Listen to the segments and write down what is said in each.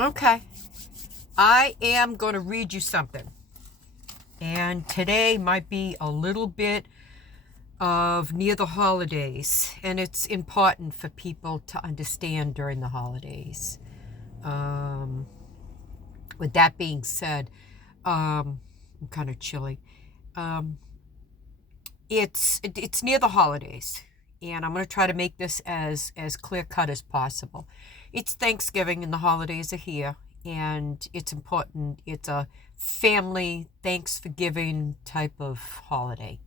Okay. I am going to read you something. And today might be a little bit of near the holidays. And it's important for people to understand during the holidays. Um, with that being said, I'm kind of chilly. Um, it's near the holidays. And I'm going to try to make this as clear cut as possible. It's Thanksgiving and the holidays are here. And it's important. It's a family Thanksgiving type of holiday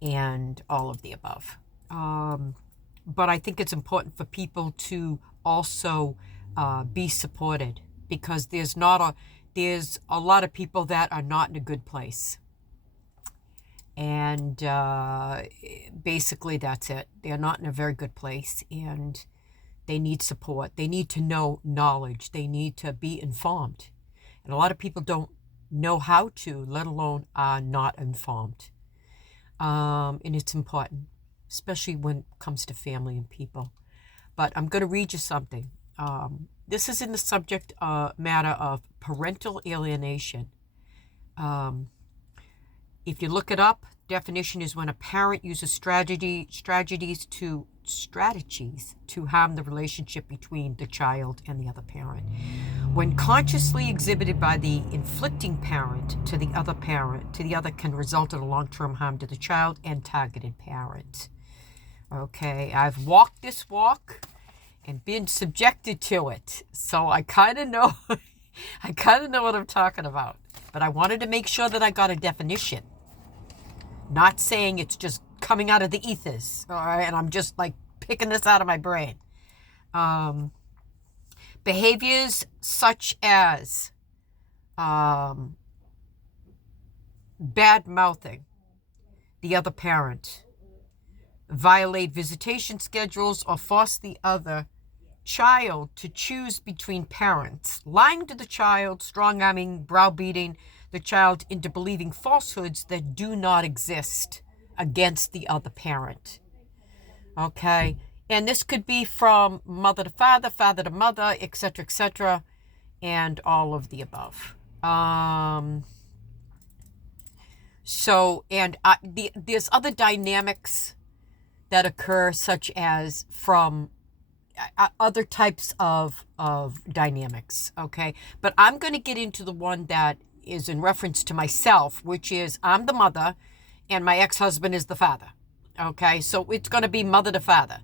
and all of the above. But I think it's important for people to also be supported because there's a lot of people that are not in a good place. And basically that's it. They're not in a very good place and they need support. They need to know knowledge. They need to be informed. And a lot of people don't know how to, let alone are not informed. And it's important, especially when it comes to family and people. But I'm going to read you something. This is in the subject matter of parental alienation. If you look it up, definition is when a parent uses strategies to harm the relationship between the child and the other parent. When consciously exhibited by the inflicting parent to the other can result in a long-term harm to the child and targeted parent. Okay, I've walked this walk and been subjected to it, so I kind of know what I'm talking about. But I wanted to make sure that I got a definition. Not saying it's just coming out of the ethers, all right, and I'm just like picking this out of my brain. Behaviors such as bad mouthing the other parent, violate visitation schedules, or force the other child to choose between parents, lying to the child, strong-arming, browbeating the child into believing falsehoods that do not exist against the other parent. Okay? And this could be from mother to father, father to mother, etc., and all of the above. There's other dynamics that occur, such as from other types of dynamics, okay? But I'm going to get into the one that is in reference to myself, which is I'm the mother and my ex-husband is the father, okay? So it's going to be mother to father.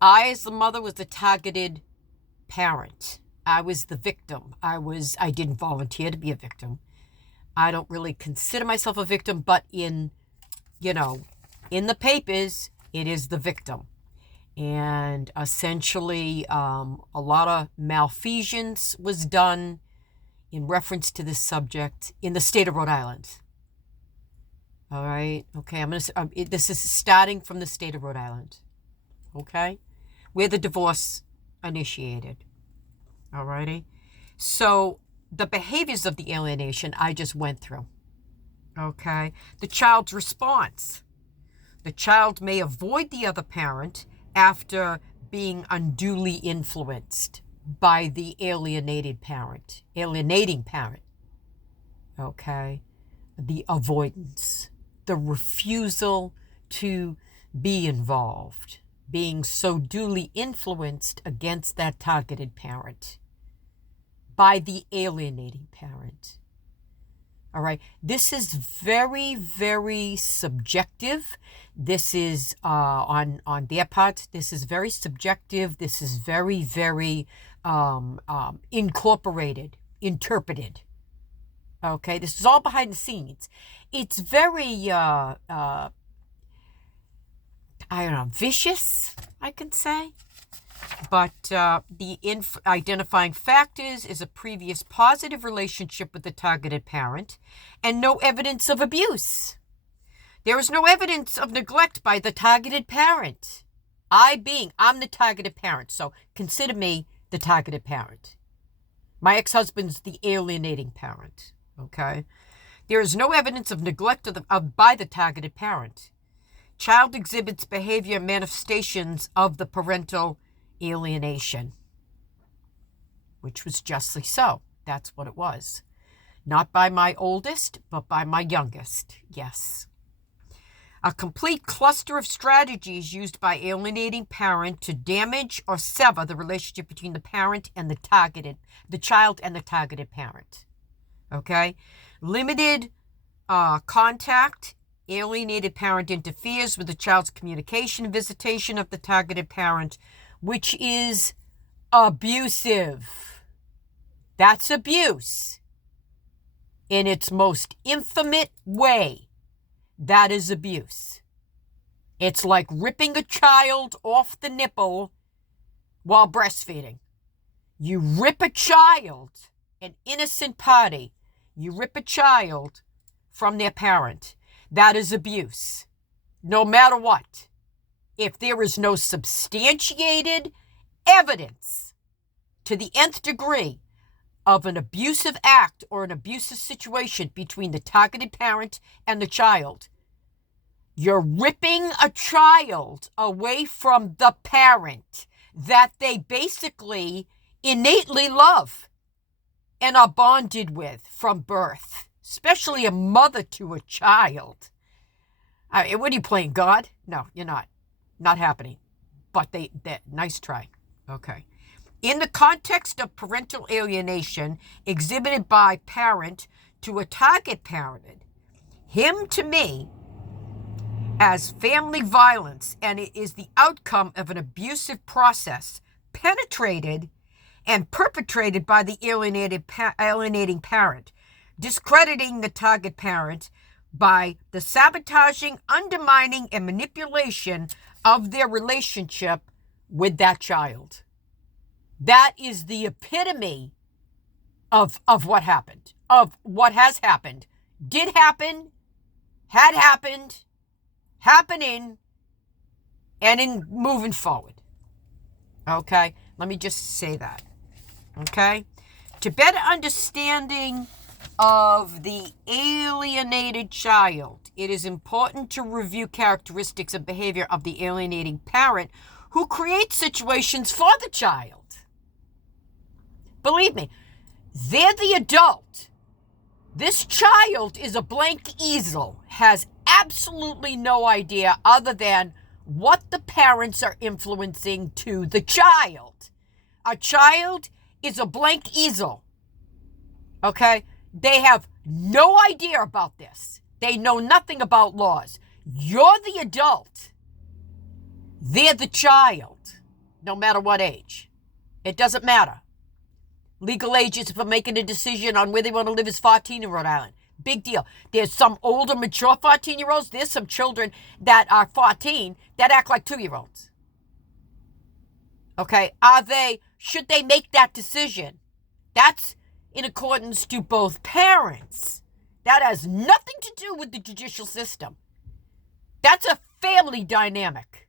I, as the mother, was the targeted parent. I was the victim. I didn't volunteer to be a victim. I don't really consider myself a victim, but in the papers, it is the victim. And essentially, a lot of malfeasance was done in reference to this subject in the state of Rhode Island. All right. Okay. This is starting from the state of Rhode Island. Okay. Where the divorce initiated. All righty. So the behaviors of the alienation I just went through. Okay. The child's response. The child may avoid the other parent after being unduly influenced by the alienating parent. Okay? The avoidance, the refusal to be involved, being so duly influenced against that targeted parent by the alienating parent. All right. This is very, very subjective. This is on their part. This is very subjective. This is very, very interpreted. Okay. This is all behind the scenes. It's very, vicious, I can say. But the identifying factors is a previous positive relationship with the targeted parent and no evidence of abuse. There is no evidence of neglect by the targeted parent. I'm the targeted parent, so consider me the targeted parent. My ex-husband's the alienating parent, okay? There is no evidence of neglect by the targeted parent. Child exhibits behavior manifestations of the parental alienation. which was justly so. That's what it was. Not by my oldest, but by my youngest. Yes. A complete cluster of strategies used by alienating parent to damage or sever the relationship between the parent and the child and the targeted parent. Okay? Limited contact. Alienated parent interferes with the child's communication, visitation of the targeted parent, which is abusive. That's abuse. In its most infamous way, that is abuse. It's like ripping a child off the nipple while breastfeeding. You rip a child, an innocent party, you rip a child from their parent. That is abuse. No matter what. If there is no substantiated evidence to the nth degree of an abusive act or an abusive situation between the targeted parent and the child, you're ripping a child away from the parent that they basically innately love and are bonded with from birth, especially a mother to a child. What are you playing, God? No, you're not. Not happening. But nice try. Okay. In the context of parental alienation exhibited by parent to a target parent, him to me as family violence, and it is the outcome of an abusive process penetrated and perpetrated by the alienating parent, discrediting the target parent by the sabotaging, undermining, and manipulation of their relationship with that child. That is the epitome of what happened, of what has happened, did happen, had happened, happening, and in moving forward. Okay? Let me just say that. Okay? To better understanding of the alienated child, it is important to review characteristics of behavior of the alienating parent who creates situations for the child. Believe me, they're the adult. This child is a blank easel, has absolutely no idea other than what the parents are influencing to the child. A child is a blank easel. Okay? They have no idea about this. They know nothing about laws. You're the adult. They're the child, no matter what age. It doesn't matter. Legal ages for making a decision on where they want to live is 14 in Rhode Island. Big deal. There's some older, mature 14-year-olds. There's some children that are 14 that act like 2-year-olds. Okay? Should they make that decision? That's in accordance to both parents. That has nothing to do with the judicial system. That's a family dynamic.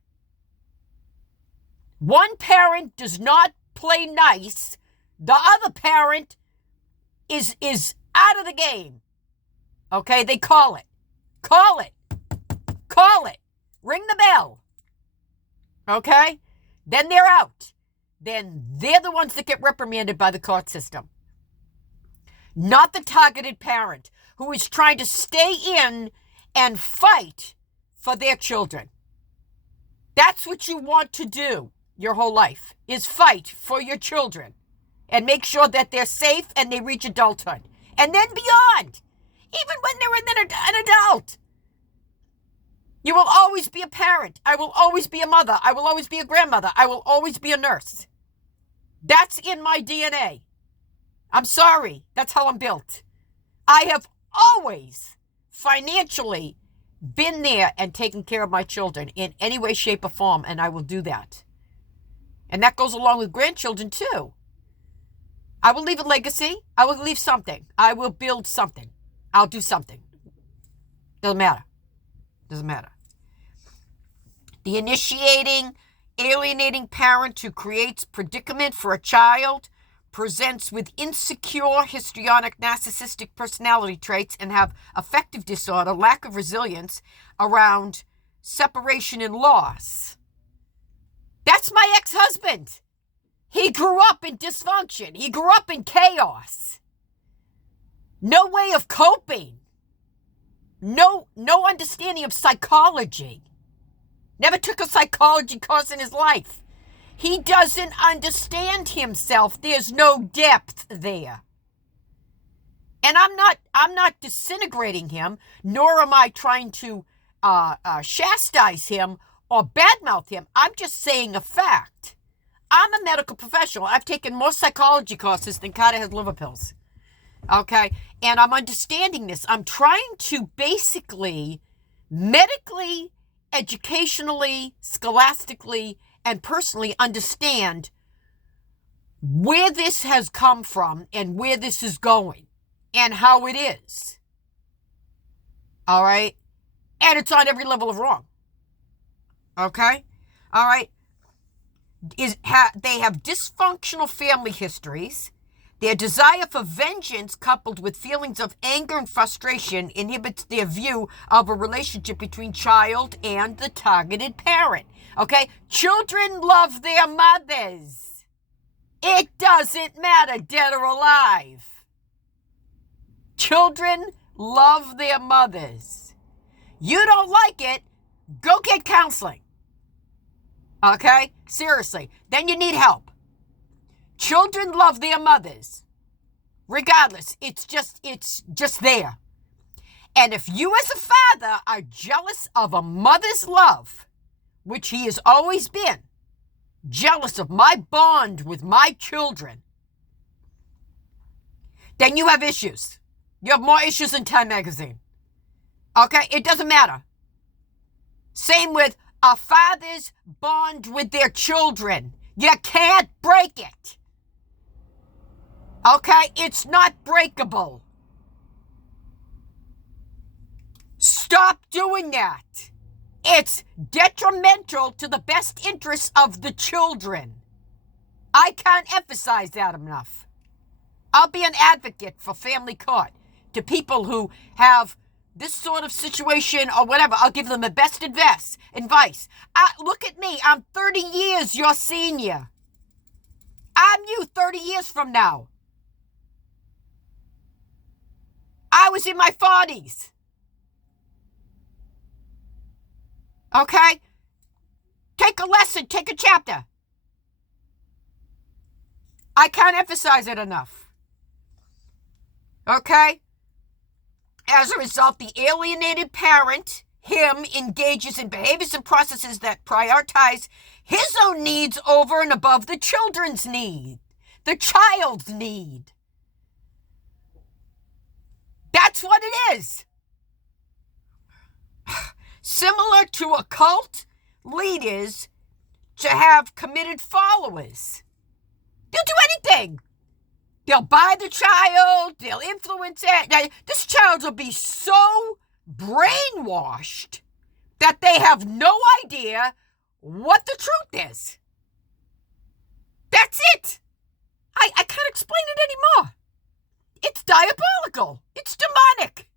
One parent does not play nice. The other parent is out of the game. Okay, they call it. Call it. Call it. Ring the bell. Okay? Then they're out. Then they're the ones that get reprimanded by the court system. Not the targeted parent who is trying to stay in and fight for their children. That's what you want to do your whole life, is fight for your children and make sure that they're safe and they reach adulthood. And then beyond, even when they're an adult. You will always be a parent. I will always be a mother. I will always be a grandmother. I will always be a nurse. That's in my DNA. I'm sorry. That's how I'm built. I have always financially been there and taken care of my children in any way, shape, or form, and I will do that. And that goes along with grandchildren, too. I will leave a legacy. I will leave something. I will build something. I'll do something. Doesn't matter. Doesn't matter. The initiating, alienating parent who creates predicament for a child presents with insecure, histrionic, narcissistic personality traits and have affective disorder, lack of resilience around separation and loss. That's my ex-husband. He grew up in dysfunction. He grew up in chaos. No way of coping. No understanding of psychology. Never took a psychology course in his life. He doesn't understand himself. There's no depth there. And I'm not disintegrating him, nor am I trying to chastise him or badmouth him. I'm just saying a fact. I'm a medical professional. I've taken more psychology courses than Carter has liver pills. Okay? And I'm understanding this. I'm trying to basically, medically, educationally, scholastically, and personally understand where this has come from and where this is going and how it is. All right? And it's on every level of wrong. Okay? All right? They have dysfunctional family histories. Their desire for vengeance, coupled with feelings of anger and frustration, inhibits their view of a relationship between child and the targeted parent. Okay? Children love their mothers. It doesn't matter, dead or alive. Children love their mothers. You don't like it, go get counseling. Okay? Seriously. Then you need help. Children love their mothers. Regardless, it's just there. And if you as a father are jealous of a mother's love, which he has always been, jealous of my bond with my children, then you have issues. You have more issues than Time Magazine. Okay? It doesn't matter. Same with a father's bond with their children. You can't break it. Okay? It's not breakable. Stop doing that. It's detrimental to the best interests of the children. I can't emphasize that enough. I'll be an advocate for family court to people who have this sort of situation or whatever. I'll give them the best advice. Look at me. I'm 30 years your senior. I'm you 30 years from now. I was in my 40s. Okay? Take a lesson. Take a chapter. I can't emphasize it enough. Okay? As a result, the alienated parent, him, engages in behaviors and processes that prioritize his own needs over and above the children's need, the child's need. That's what it is. Similar to occult leaders to have committed followers. They'll do anything. They'll buy the child. They'll influence it. Now, this child will be so brainwashed that they have no idea what the truth is. That's it. I can't explain it anymore. It's diabolical. It's demonic.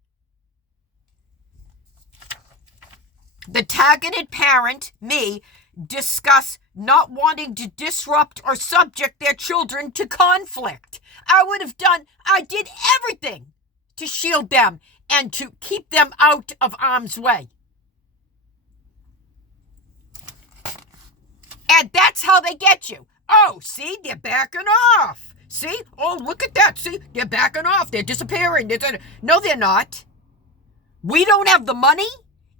The targeted parent, me, discuss not wanting to disrupt or subject their children to conflict. I did everything to shield them and to keep them out of harm's way. And that's how they get you. Oh, see, they're backing off. See? Oh, look at that. See, they're backing off. They're disappearing. No, they're not. We don't have the money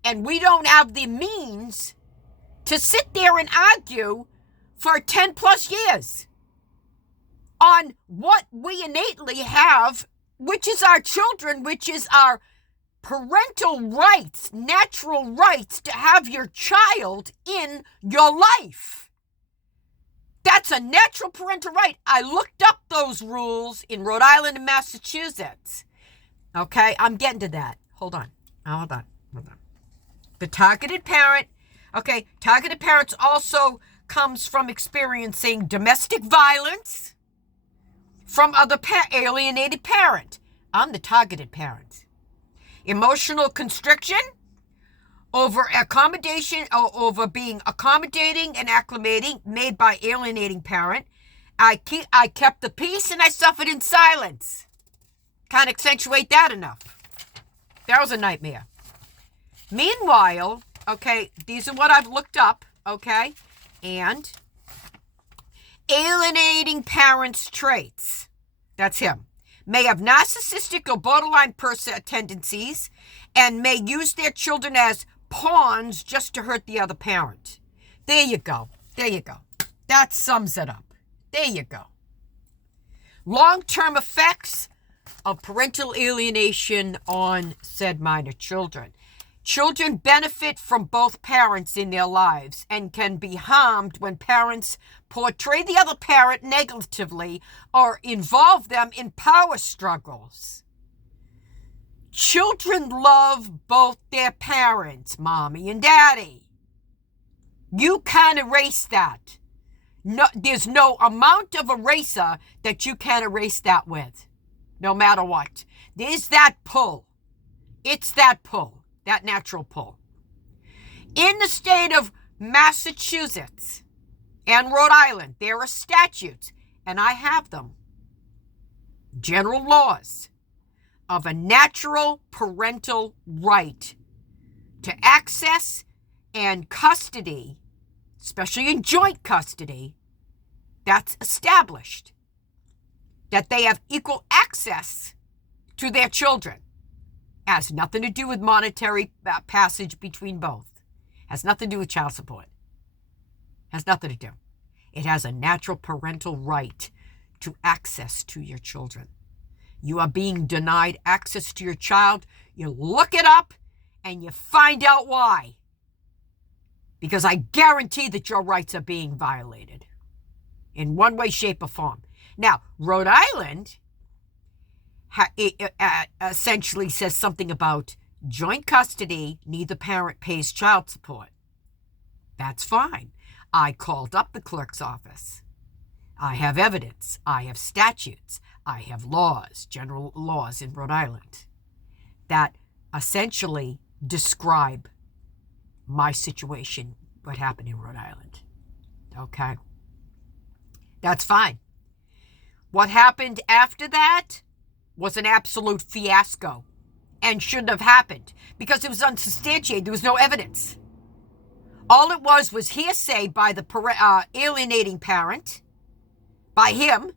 and we don't have the means to sit there and argue for 10 plus years on what we innately have, which is our children, which is our parental rights, natural rights to have your child in your life. That's a natural parental right. I looked up those rules in Rhode Island and Massachusetts. Okay, I'm getting to that. Hold on. The targeted parent. Okay, targeted parents also comes from experiencing domestic violence from other alienated parent. I'm the targeted parent. Emotional constriction over accommodation or over being accommodating and acclimating made by alienating parent. I kept the peace and I suffered in silence. Can't accentuate that enough. That was a nightmare. Meanwhile, okay, these are what I've looked up, okay? And alienating parents' traits. That's him. May have narcissistic or borderline tendencies and may use their children as pawns just to hurt the other parent. There you go. There you go. That sums it up. There you go. Long-term effects of parental alienation on said minor children. Children benefit from both parents in their lives and can be harmed when parents portray the other parent negatively or involve them in power struggles. Children love both their parents, mommy and daddy. You can't erase that. No, there's no amount of eraser that you can erase that with, no matter what. There's that pull. It's that pull, that natural pull. In the state of Massachusetts and Rhode Island, there are statutes, and I have them, general laws, of a natural parental right to access and custody, especially in joint custody, that's established. That they have equal access to their children. Has nothing to do with monetary passage between both. Has nothing to do with child support. Has nothing to do. It has a natural parental right to access to your children. You are being denied access to your child. You look it up and you find out why. Because I guarantee that your rights are being violated in one way, shape, or form. Now, Rhode Island essentially says something about joint custody, neither parent pays child support. That's fine. I called up the clerk's office. I have evidence. I have statutes. I have laws, general laws in Rhode Island that essentially describe my situation, what happened in Rhode Island. Okay? That's fine. What happened after that was an absolute fiasco and shouldn't have happened because it was unsubstantiated. There was no evidence. All it was hearsay by the alienating parent, by him,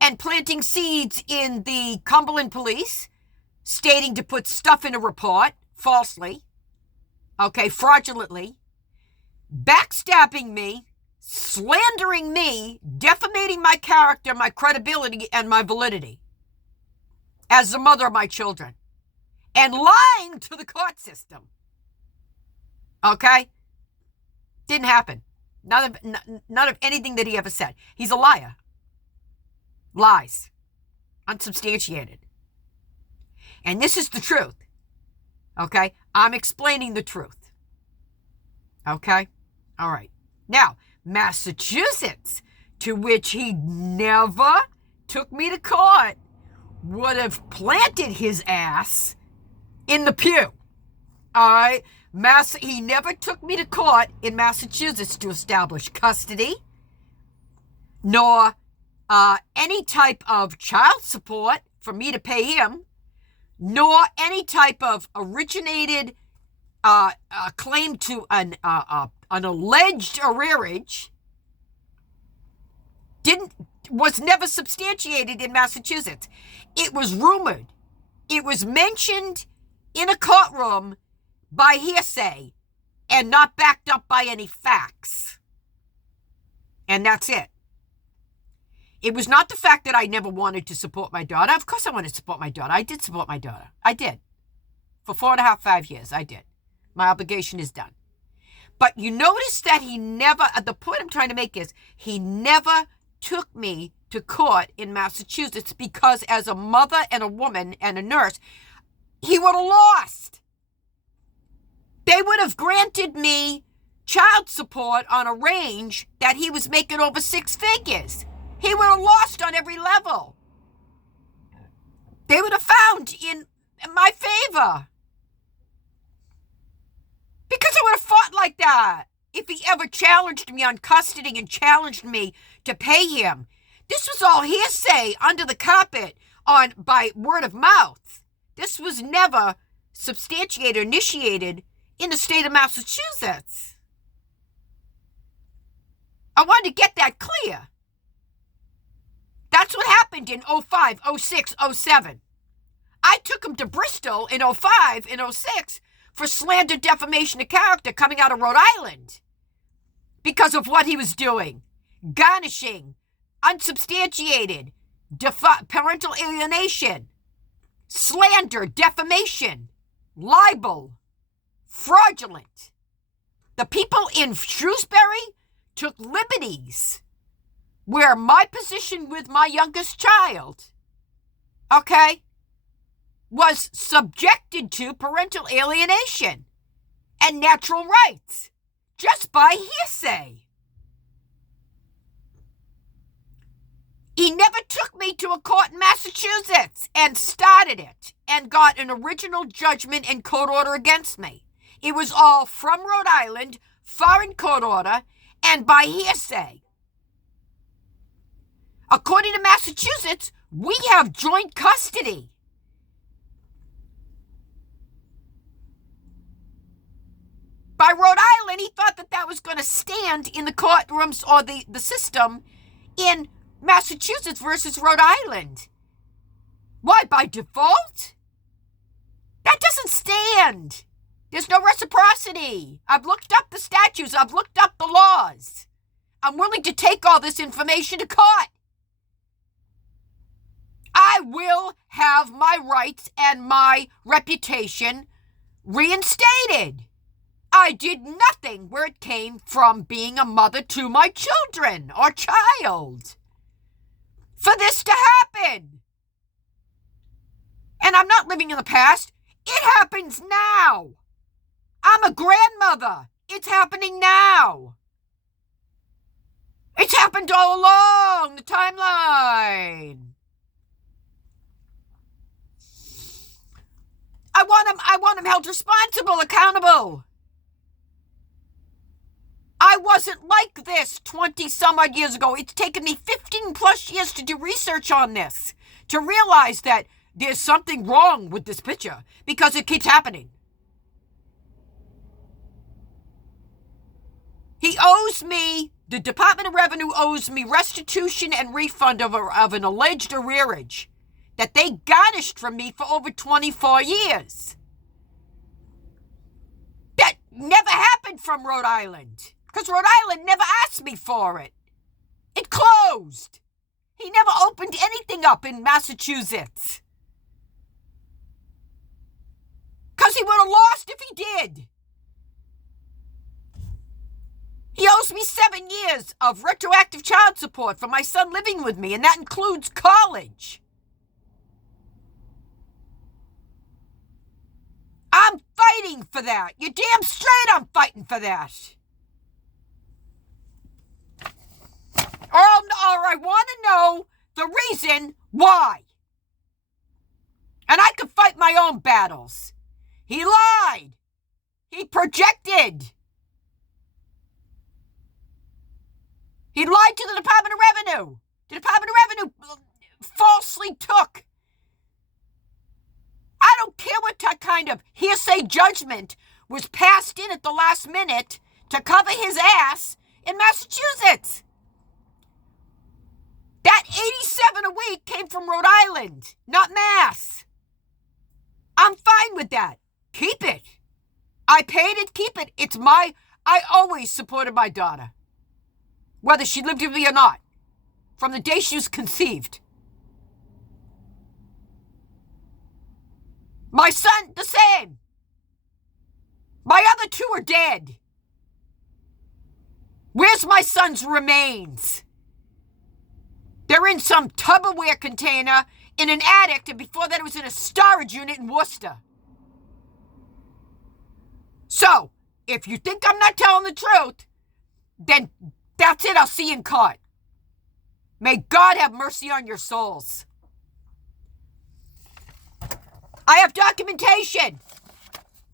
and planting seeds in the Cumberland police, stating to put stuff in a report, falsely, okay, fraudulently, backstabbing me, slandering me, defamating my character, my credibility, and my validity as the mother of my children, and lying to the court system. Okay? Didn't happen. None of anything that he ever said. He's a liar. Lies. Unsubstantiated. And this is the truth. Okay? I'm explaining the truth. Okay? All right. Now, Massachusetts, to which he never took me to court, would have planted his ass in the pew. All right? He never took me to court in Massachusetts to establish custody, nor any type of child support for me to pay him, nor any type of originated claim to an alleged arrearage. Was never substantiated in Massachusetts. It was rumored. It was mentioned in a courtroom by hearsay and not backed up by any facts. And that's it. It was not the fact that I never wanted to support my daughter. Of course I wanted to support my daughter. I did support my daughter. I did. For 4.5, 5 years, I did. My obligation is done. But you notice that he never, the point I'm trying to make is, he never took me to court in Massachusetts because as a mother and a woman and a nurse, he would have lost. They would have granted me child support on a range that he was making over 6 figures. He would have lost on every level. They would have found in my favor. Because I would have fought like that. if he ever challenged me on custody and challenged me to pay him. This was all hearsay under the carpet by word of mouth. This was never substantiated or initiated in the state of Massachusetts. I wanted to get that clear. That's what happened in 05, 06, 07. I took him to Bristol in 05 and 06 for slander, defamation of character coming out of Rhode Island because of what he was doing. Garnishing, unsubstantiated, parental alienation, slander, defamation, libel, fraudulent. The people in Shrewsbury took liberties where my position with my youngest child, okay, was subjected to parental alienation and natural rights just by hearsay. He never took me to a court in Massachusetts and started it and got an original judgment and court order against me. It was all from Rhode Island, foreign court order, and by hearsay. According to Massachusetts, we have joint custody. By Rhode Island, he thought that was going to stand in the courtrooms or the system in Massachusetts versus Rhode Island. Why, by default? That doesn't stand. There's no reciprocity. I've looked up the statutes. I've looked up the laws. I'm willing to take all this information to court. I will have my rights and my reputation reinstated. I did nothing where it came from being a mother to my children or child for this to happen. And I'm not living in the past. It happens now. I'm a grandmother. It's happening now. It's happened all along the timeline. I want him held responsible, accountable. I wasn't like this 20 some odd years ago. It's taken me 15 plus years to do research on this, to realize that there's something wrong with this picture because it keeps happening. He owes me, the Department of Revenue owes me restitution and refund of an alleged arrearage that they garnished from me for over 24 years. That never happened from Rhode Island, because Rhode Island never asked me for it. It closed. He never opened anything up in Massachusetts, because he would have lost if he did. He owes me 7 years of retroactive child support for my son living with me, and that includes college. I'm fighting for that. You're damn straight I'm fighting for that. Or I want to know the reason why. And I can fight my own battles. He lied. He projected. He lied to the Department of Revenue. The Department of Revenue falsely took. I don't care what kind of hearsay judgment was passed in at the last minute to cover his ass in Massachusetts. That $87 a week came from Rhode Island, not Mass. I'm fine with that. Keep it. I paid it, keep it. I always supported my daughter, whether she lived with me or not, from the day she was conceived. My son, the same. My other two are dead. Where's my son's remains? They're in some Tupperware container in an attic, and before that it was in a storage unit in Worcester. So, if you think I'm not telling the truth, then that's it. I'll see you in court. May God have mercy on your souls. I have documentation.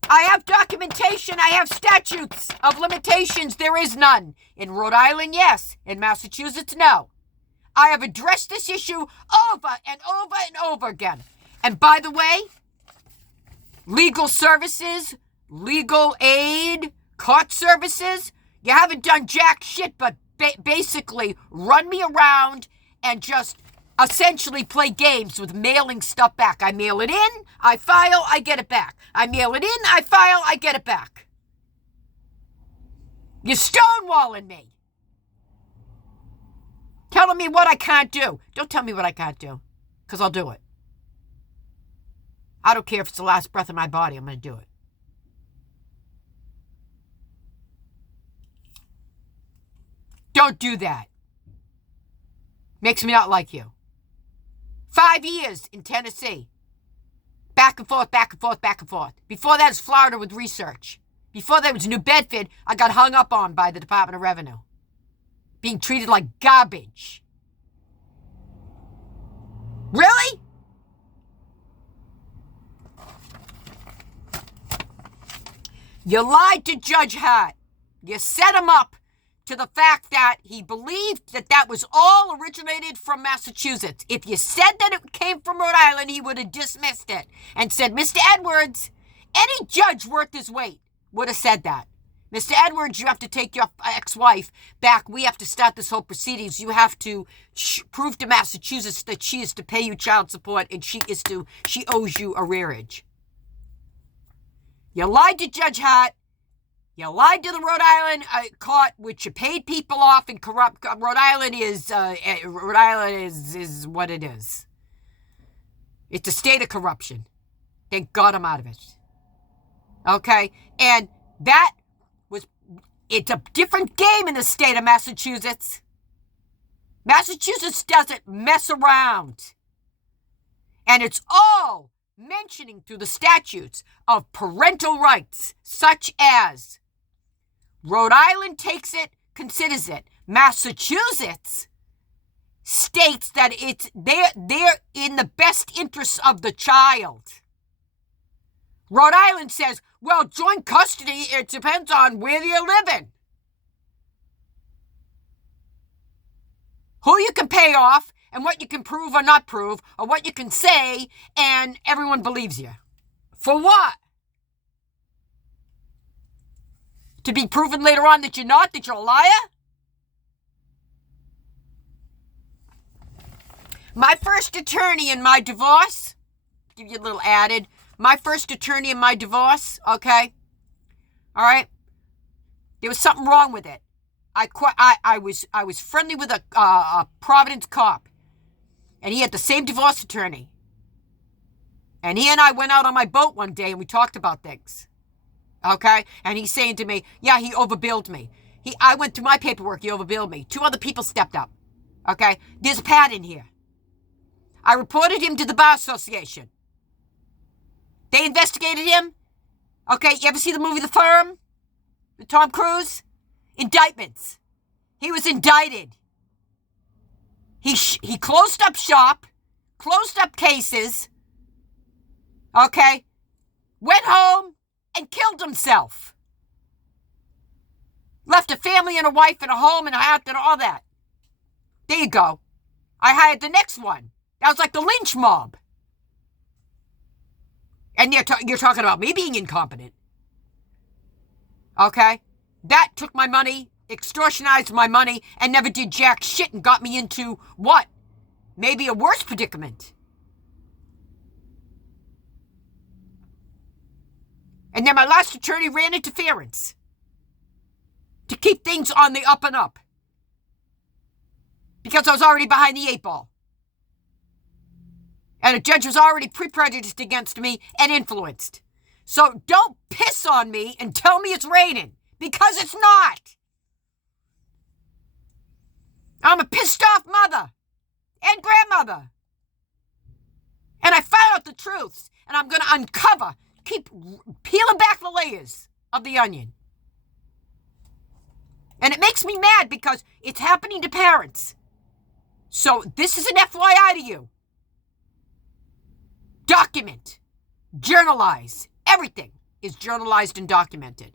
I have documentation. I have statutes of limitations. There is none. In Rhode Island, yes. In Massachusetts, no. I have addressed this issue over and over and over again. And by the way, legal services, legal aid, court services, you haven't done jack shit but basically run me around and just essentially play games with mailing stuff back. I mail it in, I file, I get it back. I mail it in, I file, I get it back. You're stonewalling me. Telling me what I can't do. Don't tell me what I can't do, because I'll do it. I don't care if it's the last breath of my body, I'm going to do it. Don't do that. Makes me not like you. 5 years in Tennessee. Back and forth, back and forth, back and forth. Before that was Florida with research. Before that was New Bedford. I got hung up on by the Department of Revenue. Being treated like garbage. Really? You lied to Judge Hart. You set him up to the fact that he believed that that was all originated from Massachusetts. If you said that it came from Rhode Island, he would have dismissed it and said, Mr. Edwards, any judge worth his weight would have said that. Mr. Edwards, you have to take your ex-wife back. We have to start this whole proceedings. You have to prove to Massachusetts that she is to pay you child support and she owes you arrearage. You lied to Judge Hart. You lied to the Rhode Island court, which you paid people off and corrupt. Rhode Island is what it is. It's a state of corruption. Thank God I'm out of it. Okay? And it's a different game in the state of Massachusetts. Massachusetts doesn't mess around. And it's all mentioning through the statutes of parental rights, such as Rhode Island takes it, considers it. Massachusetts states that they're in the best interests of the child. Rhode Island says, well, joint custody, it depends on where you're living. Who you can pay off and what you can prove or not prove or what you can say and everyone believes you. For what? To be proven later on that you're not, that you're a liar? My first attorney in my divorce, give you a little added, my first attorney in my divorce, okay? All right? There was something wrong with it. I was friendly with a Providence cop, and he had the same divorce attorney. And he and I went out on my boat one day, and we talked about things. Okay? And he's saying to me, yeah, he overbilled me. I went through my paperwork, he overbilled me. 2 other people stepped up. Okay? There's a pattern here. I reported him to the Bar Association. They investigated him. Okay, you ever see the movie The Firm? With Tom Cruise? Indictments. He was indicted. He closed up shop, closed up cases, okay? Went home and killed himself. Left a family and a wife and a home and a house and all that. There you go. I hired the next one. That was like the lynch mob. And you're talking about me being incompetent. Okay? That took my money, extortionized my money, and never did jack shit and got me into what? Maybe a worse predicament. And then my last attorney ran interference to keep things on the up and up. Because I was already behind the 8 ball. And a judge was already pre-prejudiced against me and influenced. So don't piss on me and tell me it's raining. Because it's not. I'm a pissed off mother and grandmother. And I found out the truths. And I'm going to uncover, keep peeling back the layers of the onion. And it makes me mad because it's happening to parents. So this is an FYI to you. Document. Journalize. Everything. is journalized and documented.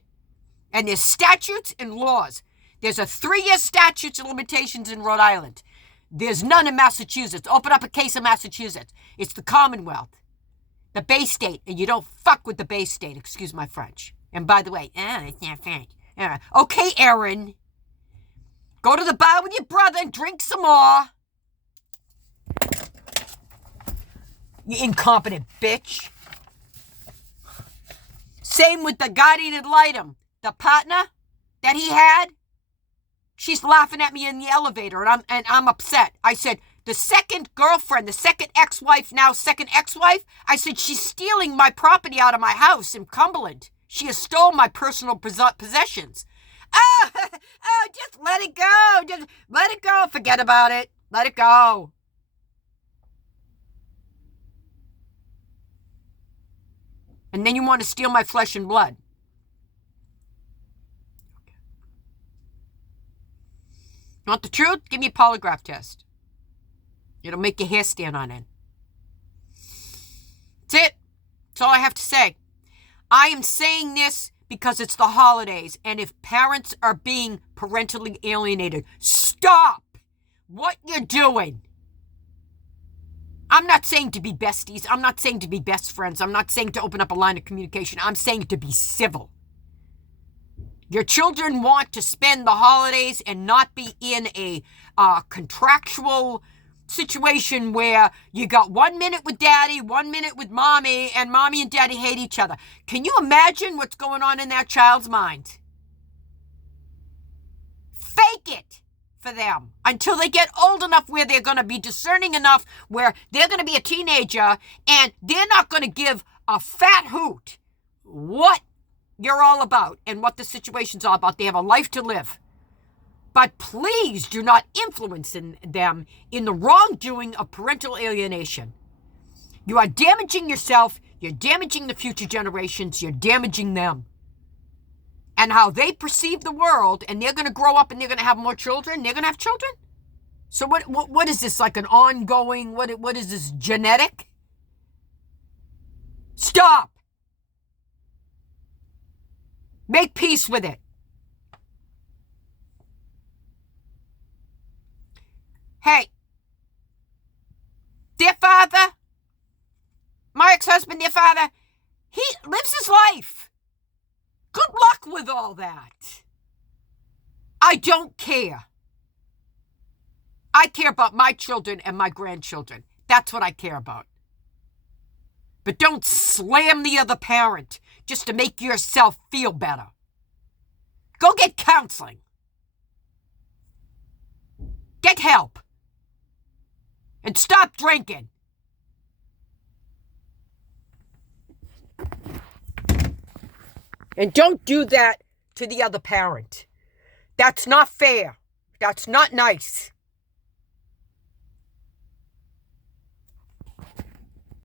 And there's statutes and laws. There's a 3-year statutes and limitations in Rhode Island. There's none in Massachusetts. Open up a case in Massachusetts. It's the Commonwealth, the Bay State, and you don't fuck with the Bay State. Excuse my French. And by the way, it's not French. Okay, Aaron. Go to the bar with your brother and drink some more. You incompetent bitch. Same with the guardian ad litem. The partner that he had, she's laughing at me in the elevator, and I'm upset. I said, the second girlfriend, the second ex-wife, now second ex-wife, I said, she's stealing my property out of my house in Cumberland. She has stolen my personal possessions. Oh, just let it go. Just let it go. Forget about it. Let it go. And then you want to steal my flesh and blood. You want the truth? Give me a polygraph test. It'll make your hair stand on end. That's it. That's all I have to say. I am saying this because it's the holidays, and if parents are being parentally alienated, stop what you're doing. I'm not saying to be besties. I'm not saying to be best friends. I'm not saying to open up a line of communication. I'm saying to be civil. Your children want to spend the holidays and not be in a contractual situation where you got 1 minute with daddy, 1 minute with mommy, and mommy and daddy hate each other. Can you imagine what's going on in that child's mind? Fake it for them until they get old enough where they're going to be discerning enough where they're going to be a teenager and they're not going to give a fat hoot what you're all about and what the situation's all about. They have a life to live. But please do not influence them in the wrongdoing of parental alienation. You are damaging yourself. You're damaging the future generations. You're damaging them. And how they perceive the world, and they're going to grow up and they're going to have more children. They're going to have children? So what is this, like an ongoing, what is this, genetic? Stop. Make peace with it. Hey, dear father, my ex-husband, dear father, he lives his life. Good luck with all that. I don't care. I care about my children and my grandchildren. That's what I care about. But don't slam the other parent just to make yourself feel better. Go get counseling. Get help. And stop drinking. And don't do that to the other parent. That's not fair. That's not nice.